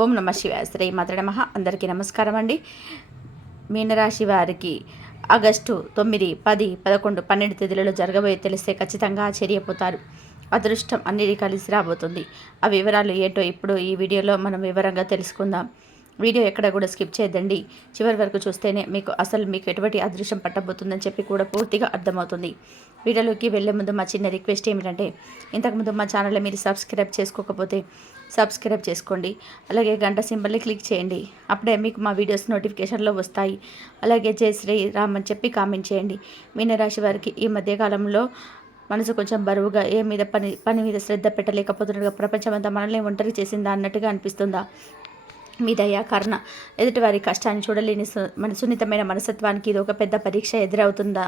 ఓం నమ శివాయ. శ్రీ మాత్ర నమః. అందరికీ నమస్కారం అండి. మీనరాశి వారికి ఆగస్టు 9, 10, 11, 12 తేదీలలో జరగబోయే తెలిస్తే ఖచ్చితంగా ఆశ్చర్యపోతారు. అదృష్టం అన్నిటి కలిసి రాబోతుంది. ఆ వివరాలు ఏంటో ఇప్పుడు ఈ వీడియోలో మనం వివరంగా తెలుసుకుందాం. వీడియో ఎక్కడ కూడా స్కిప్ చేయదండి. చివరి వరకు చూస్తేనే మీకు ఎటువంటి అదృష్టం పట్టబోతుందని చెప్పి కూడా పూర్తిగా అర్థమవుతుంది. వీడియోలోకి వెళ్ళే ముందు మా చిన్న రిక్వెస్ట్ ఏమిటంటే, ఇంతకుముందు మా ఛానల్ మీరు సబ్స్క్రైబ్ చేసుకోకపోతే సబ్స్క్రైబ్ చేసుకోండి. అలాగే గంట సింబల్ని క్లిక్ చేయండి. అప్పుడే మీకు మా వీడియోస్ నోటిఫికేషన్లో వస్తాయి. అలాగే జై శ్రీరామ్ అని చెప్పి కామెంట్ చేయండి. మీనరాశి వారికి ఈ మధ్యకాలంలో మనసు కొంచెం బరువుగా, ఏ మీద పని మీద శ్రద్ధ పెట్టలేకపోతున్నట్టుగా, ప్రపంచమంతా మనల్ని ఒంటరి చేసిందా అన్నట్టుగా అనిపిస్తుందా? మీ దయ, కరుణ, ఎదుటివారి కష్టాన్ని చూడలేని సున్నితమైన మనస్తత్వానికి ఇది ఒక పెద్ద పరీక్ష ఎదురవుతుందా?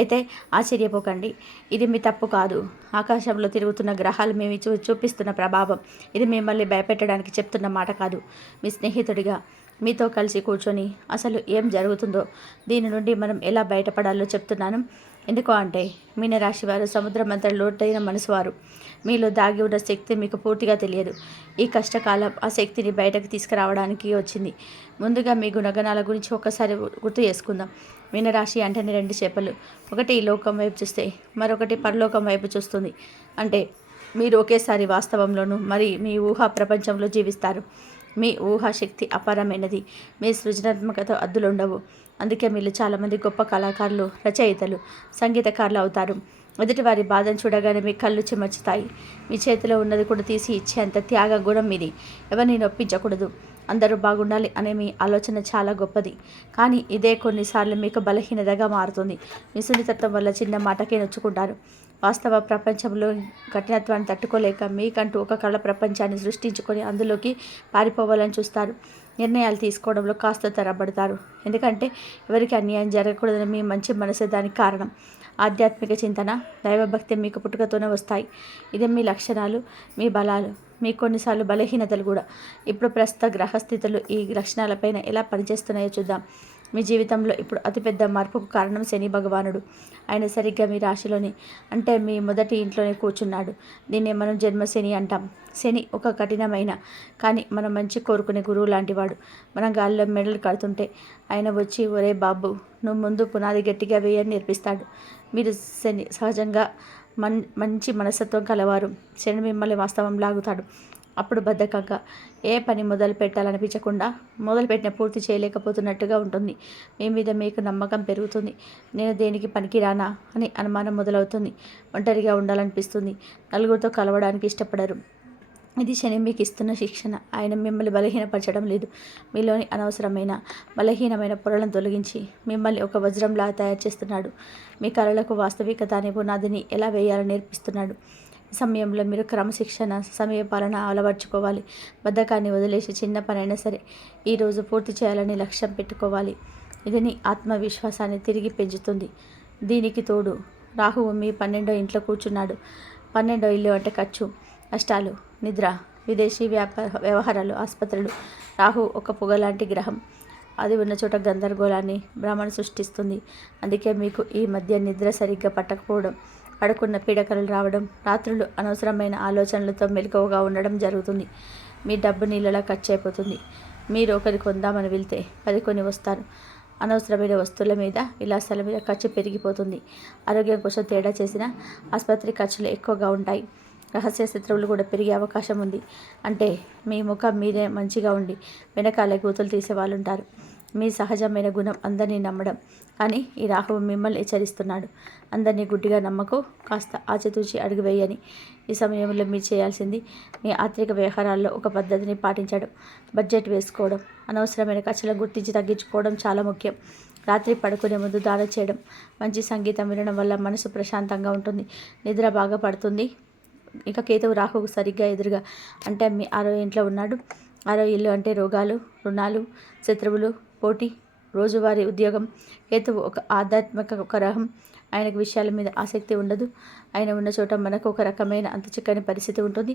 అయితే ఆశ్చర్యపోకండి. ఇది మీ తప్పు కాదు. ఆకాశంలో తిరుగుతున్న గ్రహాలు మేము చూపిస్తున్న ప్రభావం. ఇది మిమ్మల్ని భయపెట్టడానికి చెప్తున్న మాట కాదు. మీ స్నేహితుడిగా మీతో కలిసి కూర్చొని అసలు ఏం జరుగుతుందో, దీని నుండి మనం ఎలా బయటపడాలో చెప్తున్నాను. ఎందుకు అంటే, మీనరాశి వారు సముద్రమంతా లోతైన మనసువారు. మీలో దాగి ఉన్న శక్తి మీకు పూర్తిగా తెలియదు. ఈ కష్టకాలం ఆ శక్తిని బయటకు తీసుకురావడానికి వచ్చింది. ముందుగా మీ గుణగణాల గురించి ఒక్కసారి గుర్తు చేసుకుందాం. మీనరాశి అంటేనే రెండు చేపలు. ఒకటి ఈ లోకం వైపు చూస్తే, మరొకటి పరలోకం వైపు చూస్తుంది. అంటే మీరు ఒకేసారి వాస్తవంలోనూ మరి మీ ఊహా ప్రపంచంలో జీవిస్తారు. మీ ఊహాశక్తి అపారమైనది. మీ సృజనాత్మకత అద్దులుండవు. అందుకే మీరు చాలామంది గొప్ప కళాకారులు, రచయితలు, సంగీతకారులు అవుతారు. ఎదుటివారి బాధను చూడగానే మీ కళ్ళు చెమర్చుతాయి. మీ చేతిలో ఉన్నది కూడా తీసి ఇచ్చేంత త్యాగ గుణం మీది. ఎవరిని నొప్పించకూడదు, అందరూ బాగుండాలి అనే మీ ఆలోచన చాలా గొప్పది. కానీ ఇదే కొన్నిసార్లు మీకు బలహీనతగా మారుతుంది. మీ సున్నితత్వం వల్ల చిన్న మాటకే నొచ్చుకుంటారు. వాస్తవ ప్రపంచంలో కఠినత్వాన్ని తట్టుకోలేక మీకంటూ ఒక కళ ప్రపంచాన్ని సృష్టించుకొని అందులోకి పారిపోవాలని చూస్తారు. నిర్ణయాలు తీసుకోవడంలో కాస్త తరబడతారు. ఎందుకంటే ఎవరికి అన్యాయం జరగకూడదని మీ మంచి మనసే దానికి కారణం. ఆధ్యాత్మిక చింతన, దైవభక్తి మీకు పుట్టుకతోనే వస్తాయి. ఇది మీ లక్షణాలు, మీ బలాలు, మీ కొన్నిసార్లు బలహీనతలు కూడా. ఇప్పుడు ప్రస్తుత గ్రహస్థితులు ఈ లక్షణాలపైన ఎలా పనిచేస్తున్నాయో చూద్దాం. మీ జీవితంలో ఇప్పుడు అతిపెద్ద మార్పుకు కారణం శని భగవానుడు. ఆయన సరిగ్గా మీ రాశిలోని, అంటే మీ మొదటి ఇంట్లోనే కూర్చున్నాడు. దీన్నే మనం జన్మశని అంటాం. శని ఒక కఠినమైన కానీ మనం మంచి కోరుకునే గురువు లాంటివాడు. మనం గాలిలో మెడలు కడుతుంటే ఆయన వచ్చి, ఒరే బాబు, నువ్వు ముందు పునాది గట్టిగా వేయని నేర్పిస్తాడు. మీరు శని సహజంగా మంచి మనస్తత్వం కలవారు. శని మిమ్మల్ని వాస్తవం లాగుతాడు. అప్పుడు బద్ధకంగా ఏ పని మొదలు పెట్టాలనిపించకుండా, మొదలుపెట్టిన పూర్తి చేయలేకపోతున్నట్టుగా ఉంటుంది. మీ మీద మీకు నమ్మకం పెరుగుతుంది. నేను దేనికి పనికిరానా అని అనుమానం మొదలవుతుంది. ఒంటరిగా ఉండాలనిపిస్తుంది. నలుగురితో కలవడానికి ఇష్టపడరు. ఇది శని మీకు ఇస్తున్న శిక్షణ. ఆయన మిమ్మల్ని బలహీనపరచడం లేదు. మీలోని అనవసరమైన బలహీనమైన పొరలను తొలగించి మిమ్మల్ని ఒక వజ్రంలా తయారు చేస్తున్నాడు. మీ కళలకు వాస్తవికత అనే పునాదిని ఎలా వేయాలో నేర్పిస్తున్నాడు. ఈ సమయంలో మీరు క్రమశిక్షణ, సమయపాలన అలవర్చుకోవాలి. బద్ధకాన్ని వదిలేసి చిన్న పనైనా సరే ఈరోజు పూర్తి చేయాలని లక్ష్యం పెట్టుకోవాలి. ఇది నీ ఆత్మవిశ్వాసాన్ని తిరిగి పెంచుతుంది. దీనికి తోడు రాహువు మీ 12వ ఇంట్లో కూర్చున్నాడు. 12వ ఇల్లు అంటే ఖర్చు, నష్టాలు, నిద్ర, విదేశీ వ్యవహారాలు, ఆసుపత్రులు. రాహు ఒక పొగ లాంటి గ్రహం. అది ఉన్న చోట గందరగోళాన్ని, భ్రమను సృష్టిస్తుంది. అందుకే మీకు ఈ మధ్య నిద్ర సరిగ్గా పట్టకపోవడం, పడుకున్న పీడకలు రావడం, రాత్రులు అనవసరమైన ఆలోచనలతో మెలకువగా ఉండడం జరుగుతుంది. మీ డబ్బు నీళ్ళలా ఖర్చు అయిపోతుంది. మీరు ఒకరి కొందామని వెళ్తే 10 కొని వస్తారు. అనవసరమైన వస్తువుల మీద, విలాసాల మీద ఖర్చు పెరిగిపోతుంది. ఆరోగ్యం కోసం తేడా చేసిన ఆసుపత్రి ఖర్చులు ఎక్కువగా ఉంటాయి. రహస్య శత్రువులు కూడా పెరిగే అవకాశం ఉంది. అంటే మీ ముఖం మీరే మంచిగా ఉండి వెనకాల గూతులు తీసేవాళ్ళు ఉంటారు. మీ సహజమైన గుణం అందరినీ నమ్మడం. కానీ ఈ రాహువు మిమ్మల్ని హెచ్చరిస్తున్నాడు. అందరినీ గుడ్డిగా నమ్మకు, కాస్త ఆచితూచి అడుగు వేయని. ఈ సమయంలో మీరు చేయాల్సింది మీ ఆర్థిక వ్యవహారాల్లో ఒక పద్ధతిని పాటించడం, బడ్జెట్ వేసుకోవడం, అనవసరమైన ఖర్చులను గుర్తించి తగ్గించుకోవడం చాలా ముఖ్యం. రాత్రి పడుకునే ముందు దానం చేయడం, మంచి సంగీతం వినడం వల్ల మనసు ప్రశాంతంగా ఉంటుంది. నిద్ర బాగా పడుతుంది. ఇక కేతువు రాహువు సరిగ్గా ఎదురుగా, అంటే మీ 6వ ఇంట్లో ఉన్నాడు. 6వ ఇల్లు అంటే రోగాలు, రుణాలు, శత్రువులు, పోటీ, రోజువారీ ఉద్యోగం. కేతువు ఒక ఆధ్యాత్మిక గ్రహం. ఆయనకు విషయాల మీద ఆసక్తి ఉండదు. ఆయన ఉన్న చోట మనకు ఒక రకమైన అంత చిక్కని పరిస్థితి ఉంటుంది.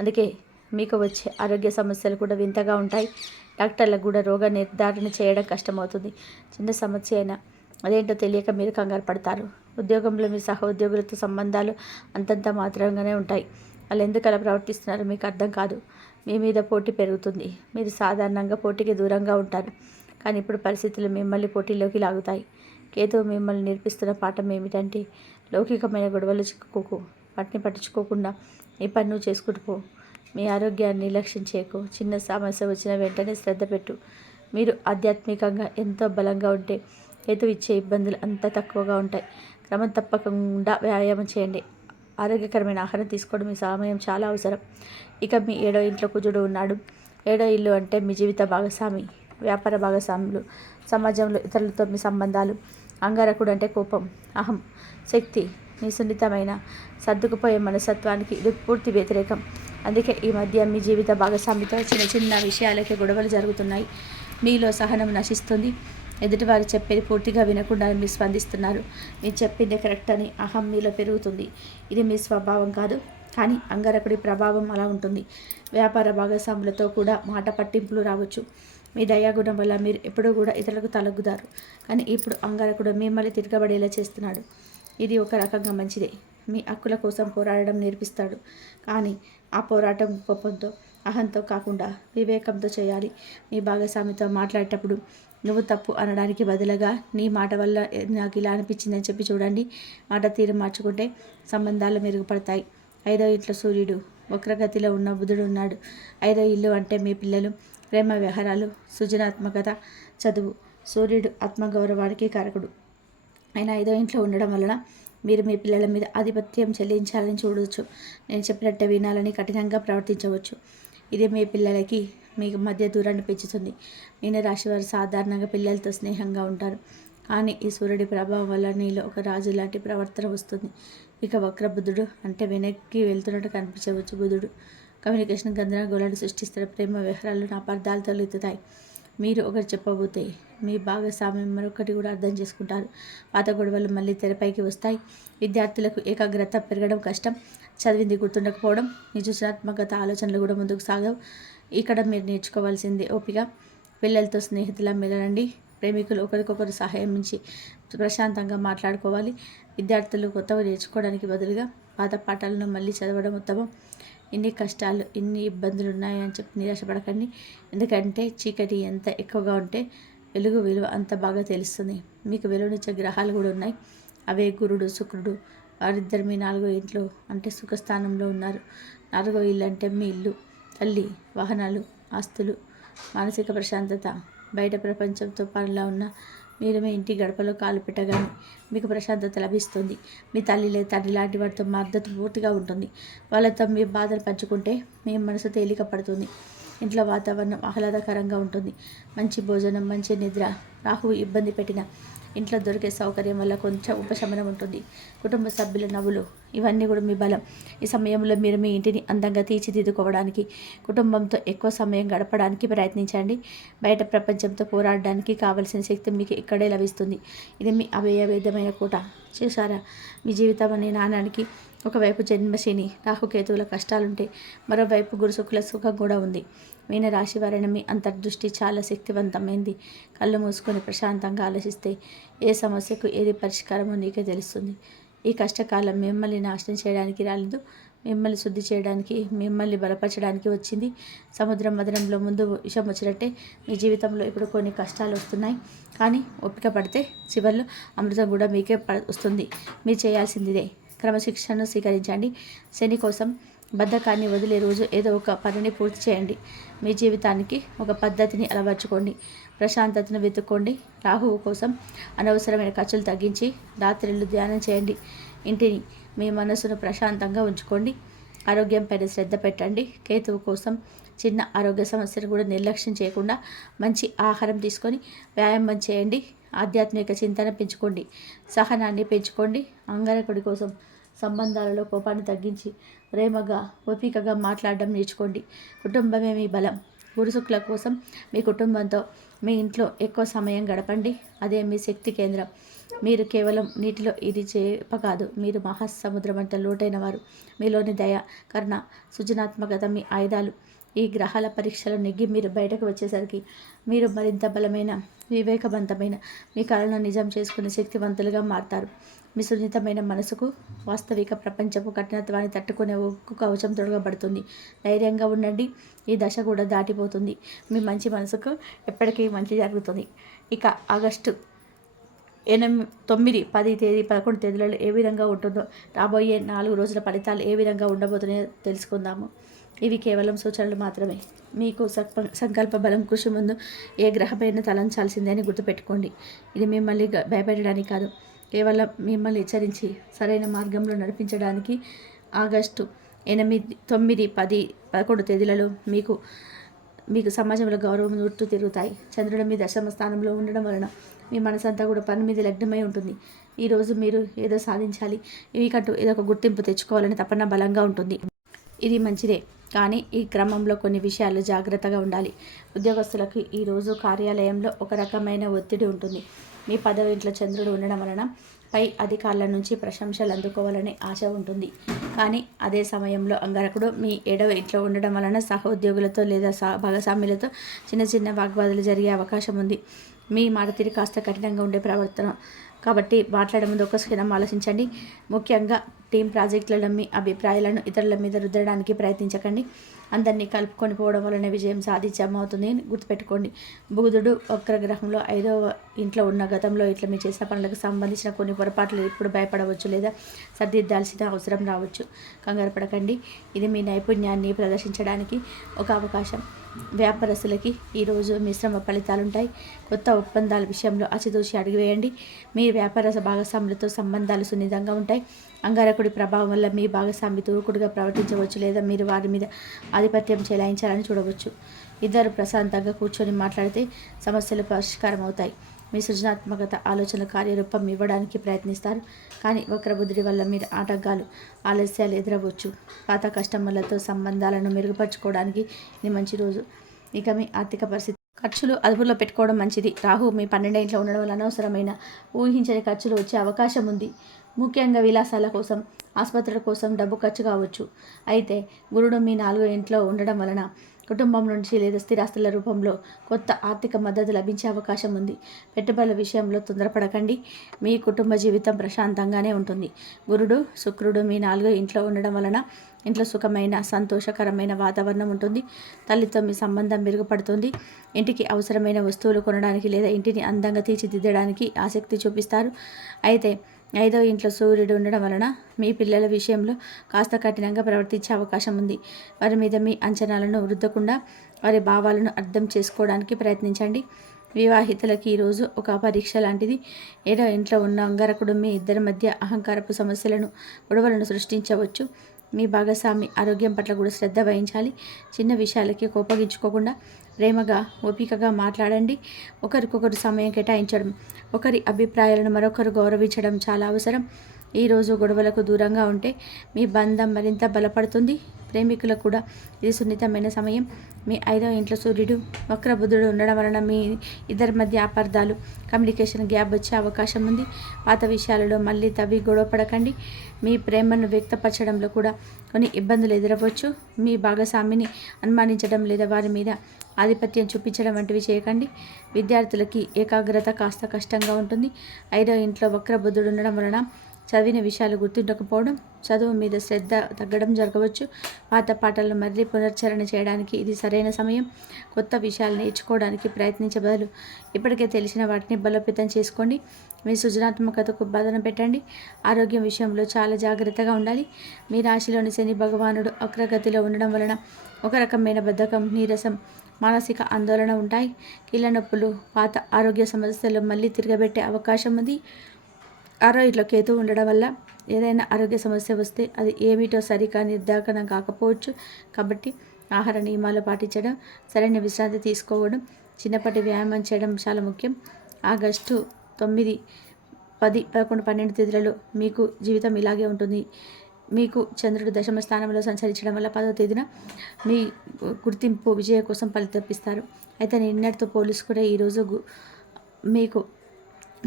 అందుకే మీకు వచ్చే ఆరోగ్య సమస్యలు కూడా వింతగా ఉంటాయి. డాక్టర్లకు కూడా రోగ నిర్ధారణ చేయడం కష్టమవుతుంది. చిన్న సమస్య అయినా అదేంటో తెలియక మీరు కంగారు పడతారు. ఉద్యోగంలో మీ సహోద్యోగులతో సంబంధాలు అంతంత మాత్రంగానే ఉంటాయి. వాళ్ళు ఎందుకు అలా ప్రవర్తిస్తున్నారో మీకు అర్థం కాదు. మీ మీద పోటీ పెరుగుతుంది. మీరు సాధారణంగా పోటీకి దూరంగా ఉంటారు, కానీ ఇప్పుడు పరిస్థితులు మిమ్మల్ని పోటీలోకి లాగుతాయి. కేతువు మిమ్మల్ని నేర్పిస్తున్న పాఠం ఏమిటంటే, లౌకికమైన గొడవలు చిక్కుకోకు, వాటిని పట్టించుకోకుండా నీ పని నువ్వు చేసుకుంటూ పో. మీ ఆరోగ్యాన్ని నిర్లక్ష్యం చేయకు. చిన్న సమస్య వచ్చిన వెంటనే శ్రద్ధ పెట్టు. మీరు ఆధ్యాత్మికంగా ఎంతో బలంగా ఉంటే కేతువు ఇచ్చే ఇబ్బందులు అంత తక్కువగా ఉంటాయి. క్రమం తప్పకుండా వ్యాయామం చేయండి. ఆరోగ్యకరమైన ఆహారం తీసుకోవడం మీ సమయం చాలా అవసరం. ఇక మీ 7వ ఇంట్లో కుజుడు ఉన్నాడు. 7వ ఇల్లు అంటే మీ జీవిత భాగస్వామి, వ్యాపార భాగస్వాములు, సమాజంలో ఇతరులతో మీ సంబంధాలు. అంగారకుడు అంటే కోపం, అహం, శక్తి. మీ సున్నితమైన సర్దుకుపోయే మనస్తత్వానికి ఇది పూర్తి వ్యతిరేకం. అందుకే ఈ మధ్య మీ జీవిత భాగస్వామితో చిన్న చిన్న విషయాలకే గొడవలు జరుగుతున్నాయి. మీలో సహనం నశిస్తుంది. ఎదుటివారు చెప్పేది పూర్తిగా వినకుండా మీరు స్పందిస్తున్నారు. మీరు చెప్పింది కరెక్ట్ అని అహం మీలో పెరుగుతుంది. ఇది మీ స్వభావం కాదు, కానీ అంగారకుడి ప్రభావం అలా ఉంటుంది. వ్యాపార భాగస్వాములతో కూడా మాట పట్టింపులు రావచ్చు. మీ దయాగుణం వల్ల మీరు ఎప్పుడూ కూడా ఇతరులకు తలగ్గుతారు, కానీ ఇప్పుడు అంగారకుడు మిమ్మల్ని తిరగబడేలా చేస్తున్నాడు. ఇది ఒక రకంగా మంచిదే. మీ హక్కుల కోసం పోరాడడం నేర్పిస్తాడు, కానీ ఆ పోరాటం కోపంతో, అహంతో కాకుండా వివేకంతో చేయాలి. మీ భాగస్వామితో మాట్లాడేటప్పుడు నువ్వు తప్పు అనడానికి బదులుగా నీ మాట వల్ల నాకు ఇలా అనిపించిందని చెప్పి చూడండి. మాట తీరు మార్చుకుంటే సంబంధాలు మెరుగుపడతాయి. 5వ ఇంట్లో సూర్యుడు వక్రగతిలో ఉన్న బుధుడు ఉన్నాడు. 5వ ఇల్లు అంటే మీ పిల్లలు, ప్రేమ వ్యవహారాలు, సృజనాత్మకత, చదువు. సూర్యుడు ఆత్మగౌరవానికి కారకుడు. ఆయన 5వ ఇంట్లో ఉండడం వలన మీరు మీ పిల్లల మీద ఆధిపత్యం చెల్లించాలని చూడవచ్చు. నేను చెప్పినట్టే వినాలని కఠినంగా ప్రవర్తించవచ్చు. ఇది మీ పిల్లలకి మీకు మధ్య దూరాన్ని పెంచుతుంది. మీనరాశి వారు సాధారణంగా పిల్లలతో స్నేహంగా ఉంటారు, కానీ ఈ సూర్యుడి ప్రభావం వల్ల నీలో ఒక రాజు లాంటి ప్రవర్తన వస్తుంది. ఇక వక్ర బుధుడు అంటే వెనక్కి వెళ్తున్నట్టు కనిపించవచ్చు. బుధుడు కమ్యూనికేషన్ గందరగోళాలు సృష్టిస్తారు. ప్రేమ వ్యవహారాలు అపార్థాలతో ఎత్తుతాయి. మీరు ఒకటి చెప్పబోతే మీ భాగస్వామ్యం మరొకటి కూడా అర్థం చేసుకుంటారు. పాత గొడవలు మళ్ళీ తెరపైకి వస్తాయి. విద్యార్థులకు ఏకాగ్రత పెరగడం కష్టం. చదివింది గుర్తుండకపోవడం. మీ సృజనాత్మకత ఆలోచనలు కూడా ముందుకు సాగవు. ఇక్కడ మీరు నేర్చుకోవాల్సింది ఓపిక. పిల్లలతో స్నేహితుల మెలనండి. ప్రేమికులు ఒకరికొకరు సహాయం నుంచి ప్రశాంతంగా మాట్లాడుకోవాలి. విద్యార్థులు కొత్తగా నేర్చుకోవడానికి బదులుగా పాత పాఠాలను మళ్ళీ చదవడం ఉత్తమం. ఇన్ని కష్టాలు, ఇన్ని ఇబ్బందులు ఉన్నాయని చెప్పి నిరాశపడకండి. ఎందుకంటే చీకటి ఎంత ఎక్కువగా ఉంటే వెలుగు విలువ అంత బాగా తెలుస్తుంది. మీకు వెలుగునిచ్చే గ్రహాలు కూడా ఉన్నాయి. అవే గురుడు, శుక్రుడు. వారిద్దరు మీ 4వ ఇంట్లో అంటే సుఖస్థానంలో ఉన్నారు. 4వ ఇల్లు అంటే మీ ఇల్లు, తల్లి, వాహనాలు, ఆస్తులు, మానసిక ప్రశాంతత. బయట ప్రపంచంతో పనిలా ఉన్న మీరు మీ ఇంటి గడపలో కాలు పెట్టగానే మీకు ప్రశాంతత లభిస్తుంది. మీ తల్లి లేదా తండ్రి లాంటి వారితో మద్దతు పూర్తిగా ఉంటుంది. వాళ్ళతో మీ బాధను పంచుకుంటే మీ మనసు తేలిక పడుతుంది. ఇంట్లో వాతావరణం ఆహ్లాదకరంగా ఉంటుంది. మంచి భోజనం, మంచి నిద్ర. రాహువు ఇబ్బంది పెట్టిన ఇంట్లో దొరికే సౌకర్యం వల్ల కొంచెం ఉపశమనం ఉంటుంది. కుటుంబ సభ్యుల నవ్వులు, ఇవన్నీ కూడా మీ బలం. ఈ సమయంలో మీరు మీ ఇంటిని అందంగా తీర్చిదిద్దుకోవడానికి, కుటుంబంతో ఎక్కువ సమయం గడపడానికి ప్రయత్నించండి. బయట ప్రపంచంతో పోరాడడానికి కావలసిన శక్తి మీకు ఇక్కడే లభిస్తుంది. ఇది మీ అభయవేదమైన కోట. చూసారా, మీ జీవితం అనే నాణానికి ఒకవైపు జన్మశని, రాహుకేతువుల కష్టాలుంటే మరోవైపు గురుశుక్ల సుఖం కూడా ఉంది. మీన రాశి వారైన మీ అంతర్దృష్టి చాలా శక్తివంతమైంది. కళ్ళు మూసుకొని ప్రశాంతంగా ఆలోచిస్తే ఏ సమస్యకు ఏది పరిష్కారమో నీకే తెలుస్తుంది. ఈ కష్టకాలం మిమ్మల్ని నాశనం చేయడానికి రాలేదు, మిమ్మల్ని శుద్ధి చేయడానికి, మిమ్మల్ని బలపరచడానికి వచ్చింది. సముద్రం మదనంలో ముందు విషం వచ్చినట్టే మీ జీవితంలో ఇప్పుడు కొన్ని కష్టాలు వస్తున్నాయి, కానీ ఓపిక పడితే చివరిలో అమృతం కూడా మీకే వస్తుంది. మీరు చేయాల్సింది ఇదే. క్రమశిక్షణను స్వీకరించండి. శని కోసం బద్ధకాన్ని వదిలే రోజు ఏదో ఒక పనిని పూర్తి చేయండి. మీ జీవితానికి ఒక పద్ధతిని అలవర్చుకోండి. ప్రశాంతతను వెతుక్కోండి. రాహువు కోసం అనవసరమైన ఖర్చులు తగ్గించి రాత్రిళ్ళు ధ్యానం చేయండి. ఇంటిని, మీ మనసును ప్రశాంతంగా ఉంచుకోండి. ఆరోగ్యంపైన శ్రద్ధ పెట్టండి. కేతువు కోసం చిన్న ఆరోగ్య సమస్యను కూడా నిర్లక్ష్యం చేయకుండా మంచి ఆహారం తీసుకొని వ్యాయామం చేయండి. ఆధ్యాత్మిక చింతన పెంచుకోండి. సహనాన్ని పెంచుకోండి. అంగారకుడి కోసం సంబంధాలలో కోపాన్ని తగ్గించి ప్రేమగా, ఓపికగా మాట్లాడడం నేర్చుకోండి. కుటుంబమే మీ బలం. గురుశుక్ల కోసం మీ కుటుంబంతో మీ ఇంట్లో ఎక్కువ సమయం గడపండి. అదే మీ శక్తి కేంద్రం. మీరు కేవలం నీటిలో ఇది చేప కాదు, మీరు మహాసముద్రం అంత లోటైన వారు. మీలోని దయ, కరుణ, సృజనాత్మకత మీ ఆయుధాలు. ఈ గ్రహాల పరీక్షలు నెగ్గి మీరు బయటకు వచ్చేసరికి మీరు మరింత బలమైన, వివేకవంతమైన, మీ కళను నిజం చేసుకునే శక్తివంతులుగా మారతారు. మీ సున్నితమైన మనసుకు వాస్తవిక ప్రపంచపు కఠినత్వాన్ని తట్టుకునే ఉక్కు కవచం తొడగబడుతుంది. ధైర్యంగా ఉండండి. ఈ దశ కూడా దాటిపోతుంది. మీ మంచి మనసుకు ఎప్పటికీ మంచి జరుగుతుంది. ఇక ఆగస్టు 9, 10 తేదీ 11 తేదీలలో ఏ విధంగా ఉంటుందో, రాబోయే 4 రోజుల ఫలితాలు ఏ విధంగా ఉండబోతున్నాయో తెలుసుకుందాము. ఇవి కేవలం సూచనలు మాత్రమే. మీకు సంకల్ప బలం కృషి ముందు ఏ గ్రహమైన తలంచాల్సిందే అని గుర్తుపెట్టుకోండి. ఇది మిమ్మల్ని భయపెట్టడానికి కాదు, కేవలం మిమ్మల్ని హెచ్చరించి సరైన మార్గంలో నడిపించడానికి. ఆగస్టు 8, 9, 10, 11 తేదీలలో మీకు సమాజంలో గౌరవం చుట్టూ తిరుగుతాయి. చంద్రుడు మీ దశమ స్థానంలో ఉండడం వలన మీ మనసంతా కూడా పని మీద లగ్నమై ఉంటుంది. ఈరోజు మీరు ఏదో సాధించాలి, మీకంటూ ఏదో ఒక గుర్తింపు తెచ్చుకోవాలని తపన బలంగా ఉంటుంది. ఇది మంచిదే, కానీ ఈ క్రమంలో కొన్ని విషయాలు జాగ్రత్తగా ఉండాలి. ఉద్యోగస్తులకు ఈరోజు కార్యాలయంలో ఒక రకమైన ఒత్తిడి ఉంటుంది. మీ 10వ ఇంట్లో చంద్రుడు ఉండడం వలన పై అధికారుల నుంచి ప్రశంసలు అందుకోవాలనే ఆశ ఉంటుంది. కానీ అదే సమయంలో అంగారకుడు మీ 7వ ఇంట్లో ఉండడం వలన సహోద్యోగులతో లేదా భాగస్వాములతో చిన్న చిన్న వాగ్వాదాలు జరిగే అవకాశం ఉంది. మీ మాట తీరు కాస్త కఠినంగా ఉండే ప్రవర్తన కాబట్టి మాట్లాడే ముందు ఒక క్షణం ఆలోచించండి. ముఖ్యంగా టీం ప్రాజెక్టులలో మీ అభిప్రాయాలను ఇతరుల మీద రుద్దడానికి ప్రయత్నించకండి. అందరినీ కలుపుకొని పోవడం వలన విజయం సాధించమవుతుంది అని గుర్తుపెట్టుకోండి. బుధుడు వక్రగ్రహంలో 5వ ఇంట్లో ఉన్న గతంలో ఇట్లా మీరు చేసిన పనులకు సంబంధించిన కొన్ని పొరపాట్లు ఇప్పుడు భయపడవచ్చు లేదా సరిదిద్దాల్సిన అవసరం రావచ్చు. కంగారు పడకండి. ఇది మీ నైపుణ్యాన్ని ప్రదర్శించడానికి ఒక అవకాశం. వ్యాపారస్తులకి ఈరోజు మిశ్రమ ఫలితాలుంటాయి. కొత్త ఒప్పందాల విషయంలో అచితూచి అడిగివేయండి. మీ వ్యాపార భాగస్వాములతో సంబంధాలు సున్నితంగా ఉంటాయి. అంగారకుడి ప్రభావం వల్ల మీ భాగస్వామి దూకుడుగా ప్రవర్తించవచ్చు లేదా మీరు వారి మీద ఆధిపత్యం చెలాయించాలని చూడవచ్చు. ఇద్దరు ప్రశాంతంగా కూర్చొని మాట్లాడితే సమస్యలు పరిష్కారం అవుతాయి. మీ సృజనాత్మకత ఆలోచన కార్యరూపం ఇవ్వడానికి ప్రయత్నిస్తారు. కానీ వక్రబుద్ధి వల్ల మీరు ఆటంకాలు ఆలస్యాలు ఎదురవచ్చు. పాత కస్టమర్లతో సంబంధాలను మెరుగుపరచుకోవడానికి ఇది మంచి రోజు. ఇక మీ ఆర్థిక పరిస్థితి ఖర్చులు అదుపులో పెట్టుకోవడం మంచిది. రాహు మీ 12వ ఇంట్లో ఉండడం వల్ల అనవసరమైన ఊహించని ఖర్చులు వచ్చే అవకాశం ఉంది. ముఖ్యంగా విలాసాల కోసం, ఆసుపత్రుల కోసం డబ్బు ఖర్చు కావచ్చు. అయితే గురుడు మీ 4వ ఇంట్లో ఉండడం వలన కుటుంబం నుంచి లేదా స్థిరాస్తుల రూపంలో కొత్త ఆర్థిక మద్దతు లభించే అవకాశం ఉంది. పెట్టుబడుల విషయంలో తొందరపడకండి. మీ కుటుంబ జీవితం ప్రశాంతంగానే ఉంటుంది. గురుడు, శుక్రుడు మీ 4వ ఇంట్లో ఉండడం వలన ఇంట్లో సుఖమైన సంతోషకరమైన వాతావరణం ఉంటుంది. తల్లితో మీ సంబంధం మెరుగుపడుతుంది. ఇంటికి అవసరమైన వస్తువులు కొనడానికి లేదా ఇంటిని అందంగా తీర్చిదిద్దడానికి ఆసక్తి చూపిస్తారు. అయితే 5వ ఇంట్లో సూర్యుడు ఉండడం వలన మీ పిల్లల విషయంలో కాస్త కఠినంగా ప్రవర్తించే అవకాశం ఉంది. వారి మీద మీ అంచనాలను రుద్దకుండా వారి భావాలను అర్థం చేసుకోవడానికి ప్రయత్నించండి. వివాహితులకి ఈరోజు ఒక పరీక్ష లాంటిది. 7వ ఇంట్లో ఉన్న అంగారకుడు మీ ఇద్దరి మధ్య అహంకారపు సమస్యలను, గొడవలను సృష్టించవచ్చు. మీ భాగస్వామి ఆరోగ్యం పట్ల కూడా శ్రద్ధ వహించాలి. చిన్న విషయాలకి కోపగించుకోకుండా ప్రేమగా, ఓపికగా మాట్లాడండి. ఒకరికొకరు సమయం కేటాయించడం, ఒకరి అభిప్రాయాలను మరొకరు గౌరవించడం చాలా అవసరం. ఈరోజు గొడవలకు దూరంగా ఉంటే మీ బంధం మరింత బలపడుతుంది. ప్రేమికులకు కూడా ఇది సున్నితమైన సమయం. మీ 5వ ఇంట్లో సూర్యుడు, వక్రబుధుడు ఉండడం వలన మీ ఇద్దరి మధ్య అపార్థాలు, కమ్యూనికేషన్ గ్యాప్ వచ్చే అవకాశం ఉంది. పాత విషయాలలో మళ్ళీ తవ్వి గొడవ పడకండి. మీ ప్రేమను వ్యక్తపరచడంలో కూడా కొన్ని ఇబ్బందులు ఎదురవచ్చు. మీ భాగస్వామిని అనుమానించడం లేదా వారి మీద ఆధిపత్యం చూపించడం వంటివి చేయకండి. విద్యార్థులకి ఏకాగ్రత కాస్త కష్టంగా ఉంటుంది. 5వ ఇంట్లో వక్రబుధుడు ఉండడం వలన చదివిన విషయాలు గుర్తుండకపోవడం, చదువు మీద శ్రద్ధ తగ్గడం జరగవచ్చు. పాత పాటలను మళ్ళీ పునశ్చరణ చేయడానికి ఇది సరైన సమయం. కొత్త విషయాలు నేర్చుకోవడానికి ప్రయత్నించే బదులు ఇప్పటికే తెలిసిన వాటిని బలోపేతం చేసుకోండి. మీ సృజనాత్మకతకు బదన పెట్టండి. ఆరోగ్యం విషయంలో చాలా జాగ్రత్తగా ఉండాలి. మీ రాశిలోని శని భగవానుడు అగ్రగతిలో ఉండడం వలన ఒక రకమైన బద్ధకం, నీరసం, మానసిక ఆందోళన ఉంటాయి. కీళ్ళ నొప్పులు, పాత ఆరోగ్య సమస్యలు మళ్ళీ తిరగబెట్టే అవకాశం ఉంది. 6వ ఇంట్లో కేతు ఉండడం వల్ల ఏదైనా ఆరోగ్య సమస్య వస్తే అది ఏమిటో సరిగా నిర్ధారణ కాకపోవచ్చు. కాబట్టి ఆహార నియమాలు పాటించడం, సరైన విశ్రాంతి తీసుకోవడం, చిన్నపాటి వ్యాయామం చేయడం చాలా ముఖ్యం. ఆగస్టు 9, 10, 11, 12 తేదీలలో మీకు జీవితం ఇలాగే ఉంటుంది. మీకు చంద్రుడు దశమ స్థానంలో సంచరించడం వల్ల 10వ తేదీన మీ గుర్తింపు విజయ కోసం పరితపిస్తారు. అయితే నిన్నటితో పోల్చుకుంటే ఈరోజు మీకు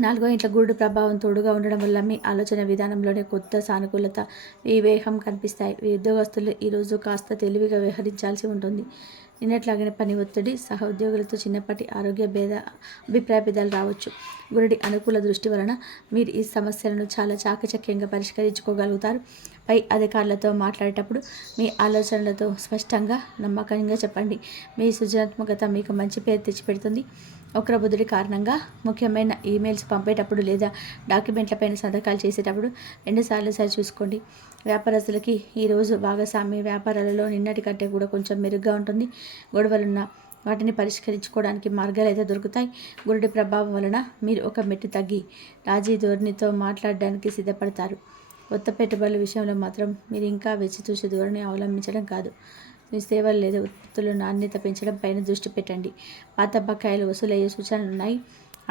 4వ ఇంట్లో గురుడు ప్రభావం తోడుగా ఉండడం వల్ల మీ ఆలోచన విధానంలోనే కొత్త సానుకూలత, వివేకం కనిపిస్తాయి. ఉద్యోగస్తులు ఈరోజు కాస్త తెలివిగా వ్యవహరించాల్సి ఉంటుంది. నిన్నట్లాగిన పని ఒత్తిడి, సహోద్యోగులతో చిన్నపాటి ఆరోగ్య అభిప్రాయ భేదాలు రావచ్చు. గురుడి అనుకూల దృష్టి వలన మీరు ఈ సమస్యలను చాలా చాకచక్యంగా పరిష్కరించుకోగలుగుతారు. పై అధికారులతో మాట్లాడేటప్పుడు మీ ఆలోచనలతో స్పష్టంగా నమ్మకంగా చెప్పండి. మీ సృజనాత్మకత మీకు మంచి పేరు తెచ్చిపెడుతుంది. వక్రబుద్ధుడి కారణంగా ముఖ్యమైన ఈమెయిల్స్ పంపేటప్పుడు లేదా డాక్యుమెంట్లపైన సంతకాలు చేసేటప్పుడు 2 సార్లు చూసుకోండి. వ్యాపారస్తులకి ఈరోజు భాగస్వామ్య వ్యాపారాలలో నిన్నటి కంటే కూడా కొంచెం మెరుగ్గా ఉంటుంది. గొడవలున్న వాటిని పరిష్కరించుకోవడానికి మార్గాలు అయితే దొరుకుతాయి. గురుడి ప్రభావం వలన మీరు ఒక మెట్టు తగ్గి రాజీ ధోరణితో మాట్లాడడానికి సిద్ధపడతారు. కొత్త పెట్టుబడుల విషయంలో మాత్రం మీరు ఇంకా వెచ్చిచూసే ధోరణి అవలంబించడం కాదు, మీ సేవలు లేదా ఉత్పత్తుల నాణ్యత పెంచడం పైన దృష్టి పెట్టండి. పాత బకాయిలు వసూలయ్యే సూచనలు ఉన్నాయి.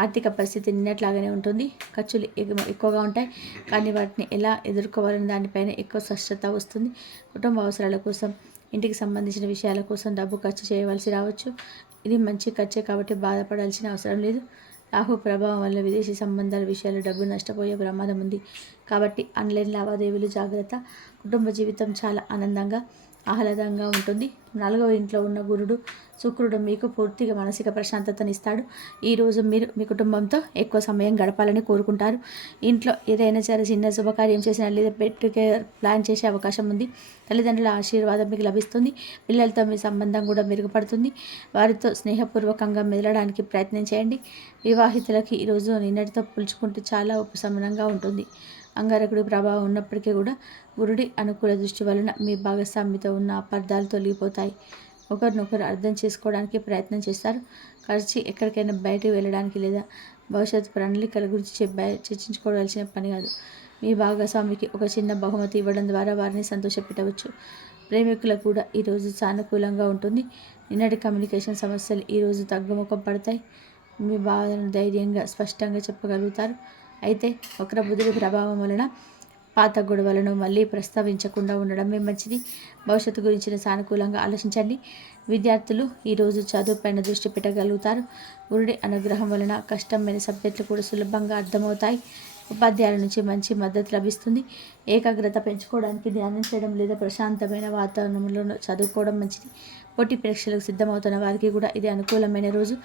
ఆర్థిక పరిస్థితి నిన్నట్లాగానే ఉంటుంది. ఖర్చులు ఎక్కువగా ఉంటాయి, కానీ వాటిని ఎలా ఎదుర్కోవాలని దానిపైన ఎక్కువ స్పష్టత వస్తుంది. కుటుంబ అవసరాల కోసం, ఇంటికి సంబంధించిన విషయాల కోసం డబ్బు ఖర్చు చేయవలసి రావచ్చు. ఇది మంచి ఖర్చే కాబట్టి బాధపడాల్సిన అవసరం లేదు. రాహు ప్రభావం వల్ల విదేశీ సంబంధాల విషయాల్లో డబ్బు నష్టపోయే ప్రమాదం ఉంది కాబట్టి ఆన్లైన్ లావాదేవీలు జాగ్రత్త. కుటుంబ జీవితం చాలా ఆనందంగా ఆహ్లాదంగా ఉంటుంది. 4వ ఇంట్లో ఉన్న గురుడు శుక్రుడు మీకు పూర్తిగా మానసిక ప్రశాంతతనిస్తాడు. ఈరోజు మీరు మీ కుటుంబంతో ఎక్కువ సమయం గడపాలని కోరుకుంటారు. ఇంట్లో ఏదైనా సరే చిన్న శుభకార్యం చేసినా లేదా పెట్టుకే ప్లాన్ చేసే అవకాశం ఉంది. తల్లిదండ్రుల ఆశీర్వాదం మీకు లభిస్తుంది. పిల్లలతో మీ సంబంధం కూడా మెరుగుపడుతుంది. వారితో స్నేహపూర్వకంగా మెదలడానికి ప్రయత్నం చేయండి. వివాహితులకి ఈరోజు నిన్నటితో పోల్చుకుంటే చాలా ఉపశమనంగా ఉంటుంది. అంగారకుడి ప్రభావం ఉన్నప్పటికీ కూడా గురుడి అనుకూల దృష్టి వలన మీ భాగస్వామితో ఉన్న అపార్థాలు తొలగిపోతాయి. ఒకరినొకరు అర్థం చేసుకోవడానికి ప్రయత్నం చేస్తారు. కలిసి ఎక్కడికైనా బయటకు వెళ్ళడానికి లేదా భవిష్యత్తు ప్రణాళికల గురించి చర్చించుకోవాల్సిన పని కాదు. మీ భాగస్వామికి ఒక చిన్న బహుమతి ఇవ్వడం ద్వారా వారిని సంతోషపెట్టవచ్చు. ప్రేమికులకు కూడా ఈరోజు సానుకూలంగా ఉంటుంది. నిన్నటి కమ్యూనికేషన్ సమస్యలు ఈరోజు తగ్గుముఖం పడతాయి. మీ బాధలను ధైర్యంగా స్పష్టంగా చెప్పగలుగుతారు. అయితే వక్రబుద్ధుడి ప్రభావం వలన పాత గొడవలను మళ్ళీ ప్రస్తావించకుండా ఉండడమే మంచిది. భవిష్యత్తు గురించిన సానుకూలంగా ఆలోచించండి. విద్యార్థులు ఈరోజు చదువుపైన దృష్టి పెట్టగలుగుతారు. గురుడి అనుగ్రహం వలన కష్టమైన సబ్జెక్టులు కూడా సులభంగా అర్థమవుతాయి. ఉపాధ్యాయుల నుంచి మంచి మద్దతు లభిస్తుంది. ఏకాగ్రత పెంచుకోవడానికి ధ్యానం చేయడం లేదా ప్రశాంతమైన వాతావరణంలో చదువుకోవడం మంచిది. పోటీ పరీక్షలకు సిద్ధమవుతున్న వారికి కూడా ఇది అనుకూలమైన రోజు.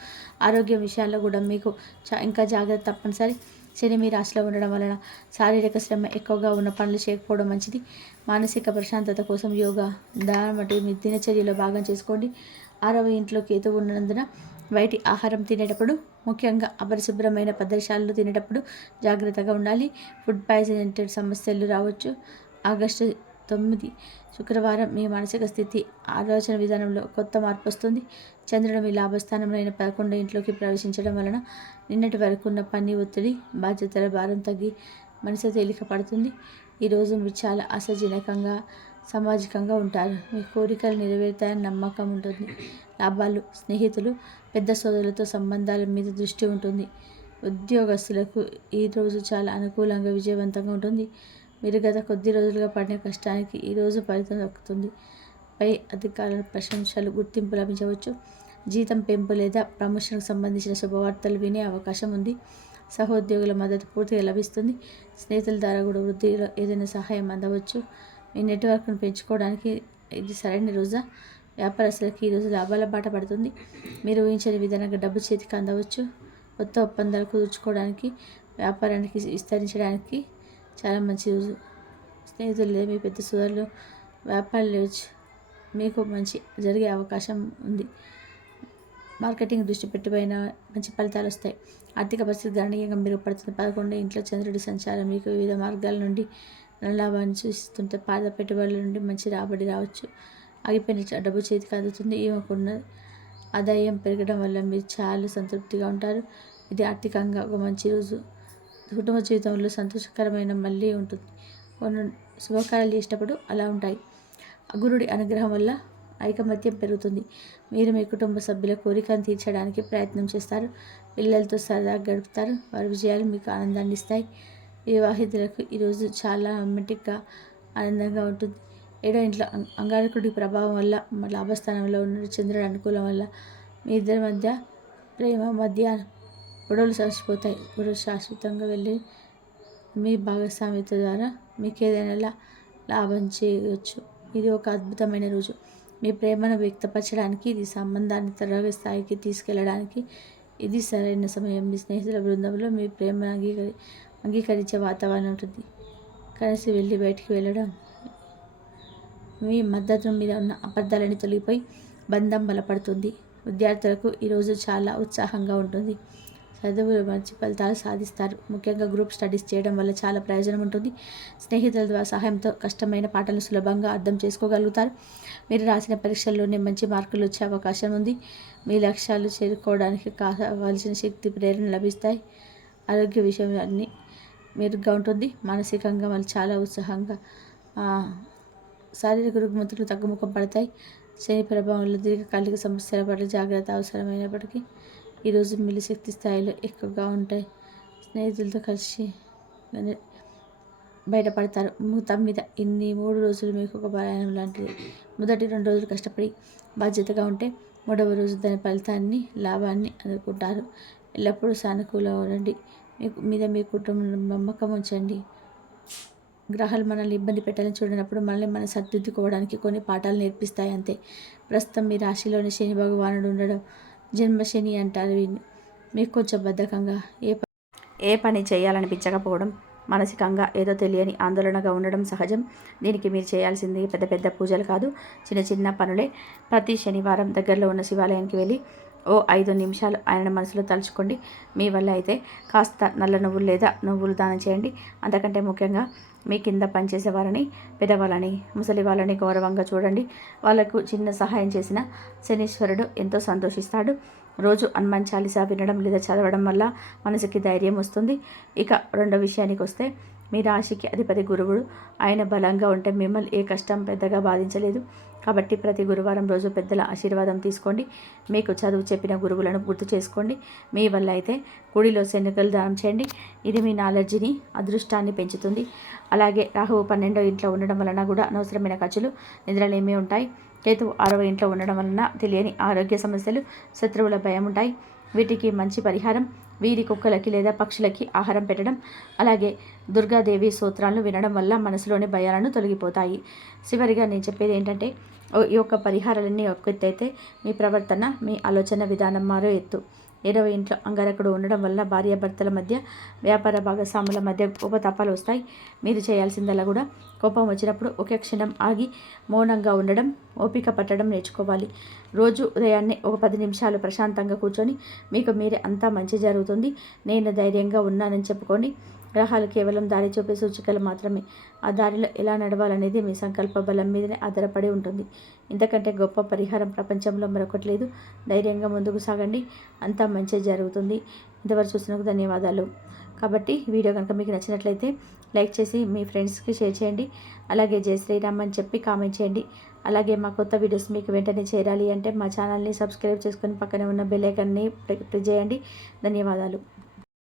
ఆరోగ్య విషయాల్లో కూడా మీకు ఇంకా జాగ్రత్త తప్పనిసరి. శని మీ రాశిలో ఉండడం వలన శారీరక శ్రమ ఎక్కువగా ఉన్న పనులు చేయకపోవడం మంచిది. మానసిక ప్రశాంతత కోసం యోగా, ధ్యానం వంటి మీ దినచర్యలో భాగం చేసుకోండి. 6వ ఇంట్లో కేతువు ఉన్నందున బయటి ఆహారం తినేటప్పుడు, ముఖ్యంగా అపరిశుభ్రమైన ప్రదేశాల్లో తినేటప్పుడు జాగ్రత్తగా ఉండాలి. ఫుడ్ పాయిజన్ సమస్యలు రావచ్చు. ఆగస్టు 9 శుక్రవారం మీ మానసిక స్థితి, ఆలోచన విధానంలో కొత్త మార్పు వస్తుంది. చంద్రుడు మీ లాభస్థానంలో 11వ ఇంట్లోకి ప్రవేశించడం వలన నిన్నటి వరకు ఉన్న పని ఒత్తిడి, బాధ్యతల భారం తగ్గి మనసు తేలిక పడుతుంది. ఈరోజు మీరు చాలా ఆశాజనకంగా, సామాజికంగా ఉంటారు. మీ కోరికలు నెరవేరుతాయని నమ్మకం ఉంటుంది. లాభాలు, స్నేహితులు, పెద్ద సోదరులతో సంబంధాల మీద దృష్టి ఉంటుంది. ఉద్యోగస్తులకు ఈరోజు చాలా అనుకూలంగా, విజయవంతంగా ఉంటుంది. మీరు గత కొద్ది రోజులుగా పడిన కష్టానికి ఈరోజు ఫలితం దక్కుతుంది. పై అధికారుల ప్రశంసలు, గుర్తింపు లభించవచ్చు. జీతం పెంపు లేదా ప్రమోషన్కు సంబంధించిన శుభవార్తలు వినే అవకాశం ఉంది. సహోద్యోగుల మద్దతు పూర్తిగా లభిస్తుంది. స్నేహితుల ద్వారా కూడా వృద్ధిలో ఏదైనా సహాయం అందవచ్చు. మీ నెట్వర్క్ను పెంచుకోవడానికి ఇది సరైన రోజా. వ్యాపారస్తులకి ఈరోజు లాభాల బాట పడుతుంది. మీరు ఊహించని విధానంగా డబ్బు చేతికి అందవచ్చు. కొత్త ఒప్పందాలు కుదుర్చుకోవడానికి, వ్యాపారానికి విస్తరించడానికి చాలా మంచి రోజు. స్నేహితులు లేదా మీ పెద్ద సోదరులు వ్యాపారాలు మీకు మంచి జరిగే అవకాశం ఉంది. మార్కెటింగ్ దృష్టి పెట్టిపోయిన మంచి ఫలితాలు వస్తాయి. ఆర్థిక పరిస్థితి గణనీయంగా మెరుగుపడుతుంది. 11 ఇంట్లో చంద్రుడి సంచారం మీకు వివిధ మార్గాల నుండి లాభాన్ని సూచిస్తుంటే పాత పెట్టుబడుల నుండి మంచి రాబడి రావచ్చు. ఆగిపోయిన డబ్బు చేతికి అందుతుంది. ఈమెకున్న ఆదాయం పెరగడం వల్ల మీరు చాలా సంతృప్తిగా ఉంటారు. ఇది ఆర్థికంగా ఒక మంచి రోజు. కుటుంబ జీవితంలో సంతోషకరమైన మళ్ళీ ఉంటుంది. కొన్ని శుభకార్యాలు చేసేటప్పుడు అలా ఉంటాయి. గురుడి అనుగ్రహం వల్ల ఐకమత్యం పెరుగుతుంది. మీరు మీ కుటుంబ సభ్యుల కోరికను తీర్చడానికి ప్రయత్నం చేస్తారు. పిల్లలతో సరదాగా గడుపుతారు. వారి విజయాలు మీకు ఆనందాన్ని ఇస్తాయి. వివాహితులకు ఈరోజు చాలా రొమాంటిక్గా, ఆనందంగా ఉంటుంది. 7వ ఇంట్లో అంగారకుడి ప్రభావం వల్ల, లాభస్థానంలో ఉన్న చంద్రుడి అనుకూలం వల్ల మీ ఇద్దరి మధ్య ప్రేమ మధ్య గొడవలు చచ్చిపోతాయి. గొడవలు శాశ్వతంగా వెళ్ళి మీ భాగస్వామిత ద్వారా మీకు ఏదైనా లాభం చేయవచ్చు. ఇది ఒక అద్భుతమైన రోజు. మీ ప్రేమను వ్యక్తపరచడానికి, ఇది సంబంధాన్ని త్వరగా స్థాయికి తీసుకెళ్ళడానికి ఇది సరైన సమయం. మీ స్నేహితుల బృందంలో మీ ప్రేమను అంగీకరించే వాతావరణం ఉంటుంది. కలిసి వెళ్ళి బయటికి వెళ్ళడం మీ మద్దతు మీద ఉన్న అబద్ధాలని తొలగిపోయి బంధం బలపడుతుంది. విద్యార్థులకు ఈరోజు చాలా ఉత్సాహంగా ఉంటుంది. చదువులు మంచి ఫలితాలు సాధిస్తారు. ముఖ్యంగా గ్రూప్ స్టడీస్ చేయడం వల్ల చాలా ప్రయోజనం ఉంటుంది. స్నేహితుల ద్వారా సహాయంతో కష్టమైన పాటలను సులభంగా అర్థం చేసుకోగలుగుతారు. మీరు రాసిన పరీక్షల్లోనే మంచి మార్కులు వచ్చే అవకాశం ఉంది. మీ లక్ష్యాలు చేరుకోవడానికి కావాల్సిన శక్తి, ప్రేరణ లభిస్తాయి. ఆరోగ్య విషయం అన్నీ మెరుగ్గా ఉంటుంది. మానసికంగా వాళ్ళు చాలా ఉత్సాహంగా, శారీరక రుగ్మతులు తగ్గుముఖం పడతాయి. శని ప్రభావంలో దీర్ఘకాలిక సమస్యల పట్ల జాగ్రత్త అవసరమైనప్పటికీ ఈరోజు మీరు శక్తి స్థాయిలో ఎక్కువగా ఉంటాయి. స్నేహితులతో కలిసి బయటపడతారు. మొత్తం మీద ఇన్ని 3 రోజులు మీకు ఒక ప్రయాణం లాంటిది. మొదటి 2 రోజులు కష్టపడి బాధ్యతగా ఉంటే 3వ రోజు దాని ఫలితాన్ని, లాభాన్ని అందుకుంటారు. ఎల్లప్పుడూ సానుకూలంగా ఉండండి. మీ కుటుంబం నమ్మకం ఉంచండి. గ్రహాలు మనల్ని ఇబ్బంది పెట్టాలని చూడనప్పుడు మనల్ని మనం సర్దిద్దుకోవడానికి కొన్ని పాఠాలు నేర్పిస్తాయి అంతే. ప్రస్తుతం మీ రాశిలోని శని భగవానుడు ఉండడం జన్మశని అంటారు. మీకు కొంచెం బద్ధకంగా ఏ పని చేయాలనిపించకపోవడం, మానసికంగా ఏదో తెలియని ఆందోళనగా ఉండడం సహజం. దీనికి మీరు చేయాల్సింది పెద్ద పెద్ద పూజలు కాదు, చిన్న చిన్న పనులే. ప్రతి శనివారం దగ్గరలో ఉన్న శివాలయానికి వెళ్ళి ఓ 5 నిమిషాలు ఆయన మనసులో తలుచుకోండి. మీ వల్ల అయితే కాస్త నల్ల నువ్వులు లేదా నువ్వులు దానం చేయండి. అంతకంటే ముఖ్యంగా మీ కింద పనిచేసే వారిని, పెద్దవాళ్ళని, ముసలి వాళ్ళని గౌరవంగా చూడండి. వాళ్ళకు చిన్న సహాయం చేసిన శనీశ్వరుడు ఎంతో సంతోషిస్తాడు. రోజు హనుమాన్ చాలీసా వినడం లేదా చదవడం వల్ల మనసుకి ధైర్యం వస్తుంది. ఇక రెండో విషయానికి వస్తే, మీ రాశికి అధిపతి గురువుడు. ఆయన బలంగా ఉంటే మిమ్మల్ని ఏ కష్టం పెద్దగా బాధించలేదు. కాబట్టి ప్రతి గురువారం రోజు పెద్దల ఆశీర్వాదం తీసుకోండి. మీకు చదువు చెప్పిన గురువులను గుర్తు చేసుకోండి. మీ వల్ల అయితే గుడిలో శనగలు దానం చేయండి. ఇది మీ నాలెడ్జిని, అదృష్టాన్ని పెంచుతుంది. అలాగే రాహువు 12వ ఇంట్లో ఉండడం వలన కూడా అనవసరమైన ఖర్చులు, నిద్రలేమీ ఉంటాయి. కేతువు 6వ ఇంట్లో ఉండడం వలన తెలియని ఆరోగ్య సమస్యలు, శత్రువుల భయం ఉంటాయి. వీటికి మంచి పరిహారం వీధి కుక్కలకి లేదా పక్షులకి ఆహారం పెట్టడం, అలాగే దుర్గాదేవి స్తోత్రాలను వినడం వల్ల మనసులోని భయాలను తొలగిపోతాయి. చివరిగా నేను చెప్పేది ఏంటంటే, ఈ యొక్క పరిహారాలన్నీ ఒక ఎత్తు అయితే, మీ ప్రవర్తన, మీ ఆలోచన విధానం మారో ఎత్తు. 20వ ఇంట్లో అంగారకుడు ఉండడం వల్ల భార్యాభర్తల మధ్య, వ్యాపార భాగస్వాముల మధ్య కోపతాపాలు వస్తాయి. మీరు చేయాల్సిందల్లా కూడా కోపం వచ్చినప్పుడు ఒకే క్షణం ఆగి మౌనంగా ఉండడం, ఓపిక పట్టడం నేర్చుకోవాలి. రోజు ఉదయాన్నే ఒక 10 నిమిషాలు ప్రశాంతంగా కూర్చొని మీకు మీరే అంతా మంచి జరుగుతుంది, నేను ధైర్యంగా ఉన్నానని చెప్పుకోండి. గ్రహాలు కేవలం దారి చూపే సూచికలు మాత్రమే. ఆ దారిలో ఎలా నడవాలనేది మీ సంకల్ప బలం మీదనే ఆధారపడి ఉంటుంది. ఇంతకంటే గొప్ప పరిహారం ప్రపంచంలో మరొకటి లేదు. ధైర్యంగా ముందుకు సాగండి, అంతా మంచి జరుగుతుంది. ఇంతవరకు చూసినందుకు ధన్యవాదాలు. కాబట్టి వీడియో కనుక మీకు నచ్చినట్లయితే లైక్ చేసి మీ ఫ్రెండ్స్కి షేర్ చేయండి. అలాగే జై శ్రీరామ్ అని చెప్పి కామెంట్ చేయండి. అలాగే మా కొత్త వీడియోస్ మీకు వెంటనే చేరాలి అంటే మా ఛానల్ని సబ్స్క్రైబ్ చేసుకొని పక్కనే ఉన్న బెల్ ఐకాన్ని ప్రెస్ చేయండి. ధన్యవాదాలు.